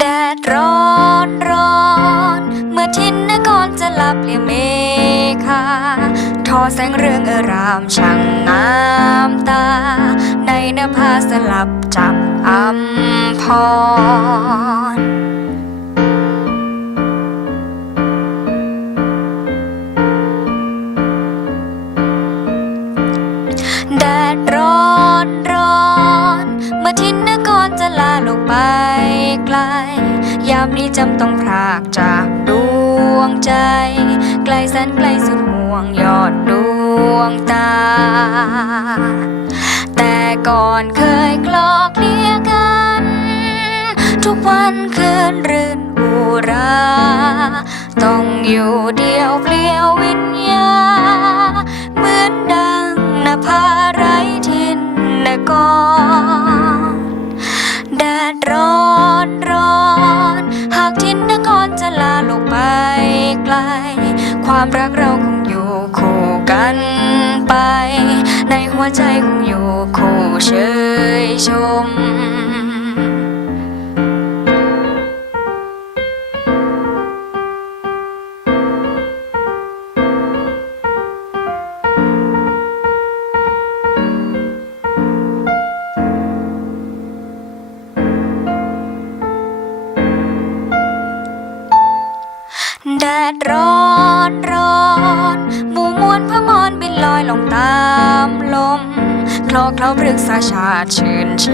แดดร้อนร้อน เมื่อทินนกรจะหลับเลี่ยเมฆาทอแสงเรืองเออรามช่างงามตา ในนภาสลับจับอัมพร ยามนี้จำต้องพรากจากดวงใจ ไกลแสนไกลสุดห่วงยอดดวงตา แต่ก่อนเคยกลอกเลียกัน ทุกวันคืนรื่นอุรา ต้องอยู่เดียวเปลี่ยววิ ความรักเราคงอยู่คู่กันไป ในหัวใจคงอยู่คู่เชยชม ดดร้อนร้อนหมู่มวลพะมอนบินลอยลงตามลมคลอเคล้าพฤกษาชาติชื่นเช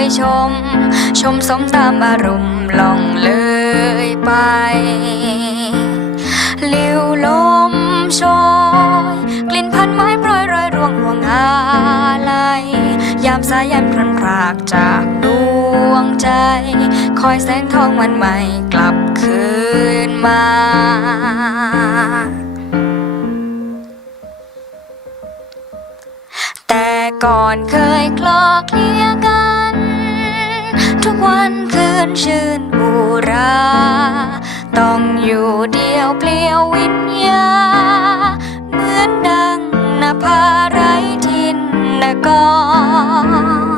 ยชม ชมสมตามอารมณ์ล่องเลยไปลิวลมโชยกลิ่นพันไม้โปรยโรยรวงห่วงอาลัยยามสายันพลันพรากจากดวงใจ คอยแสงทองวันใหม่กลับคืน มา แต่ก่อนเคยคลอเคลียกัน ทุกวันคืนชื่นอุรา ต้องอยู่เดียวเปลี่ยววิญญา เหมือนดังนภาไรทินนก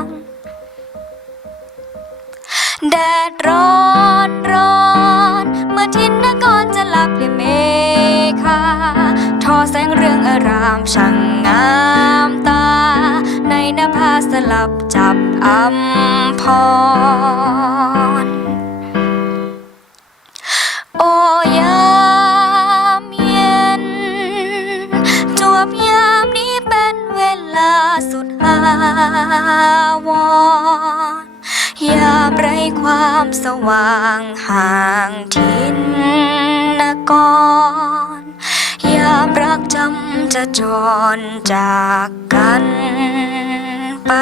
รแดดร้อน ทินนกรจะหลับเลียเมฆาทอแสงเรืองอารามช่างงามตา ในนภาสลับจับอัมพร โอยามเย็น จวบยามนี้เป็นเวลาสุดอาวรณ์ ยามไรความสว่างห่างทินนกรยามรักจำจะจรจากกันไป